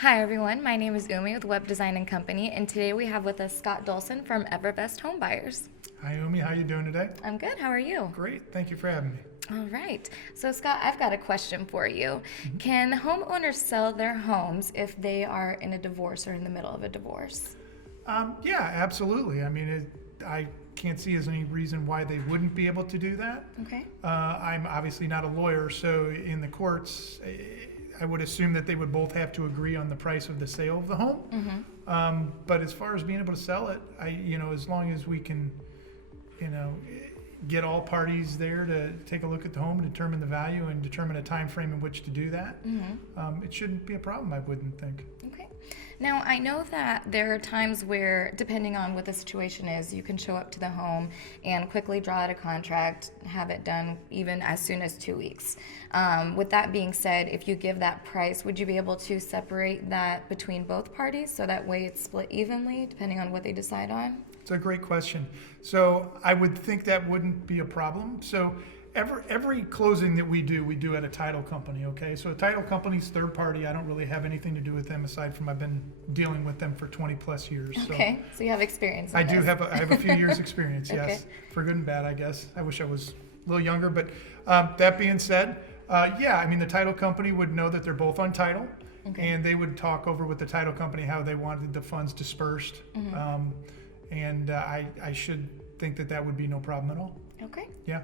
Hi everyone, my name is Umi with Web Design and Company, and today we have with us Scott Dolson from Evervest Home Buyers. Hi, Umi. How you doing today? I'm good, how are you? Great. Thank you for having me. All right, so Scott, I've got a question for you. Can homeowners sell their homes if they are in a divorce or in the middle of a divorce? Yeah, absolutely. I mean, I can't see as any reason why they wouldn't be able to do that. Okay. I'm obviously not a lawyer, so in the courts, I would assume that they would both have to agree on the price of the sale of the home. But as far as being able to sell it, as long as we can, get all parties there to take a look at the home and determine the value and determine a time frame in which to do that, it shouldn't be a problem, I wouldn't think. Okay. Now, I know that there are times where, depending on what the situation is, you can show up to the home and quickly draw out a contract, have it done even as soon as 2 weeks. With that being said, if you give that price, would you be able to separate that between both parties so that way it's split evenly, depending on what they decide on? It's a great question. So I would think that wouldn't be a problem. So every closing that we do at a title company, okay? So a title company's third party. I don't really have anything to do with them aside from I've been dealing with them for 20 plus years. Okay, so you have experience in I this. do have I have a few years experience, yes. Okay. For good and bad, I guess. I wish I was a little younger, but that being said, yeah, I mean, the title company would know that they're both on title, and they would talk over with the title company how they wanted the funds dispersed. And I should think that would be no problem at all. Okay. Yeah.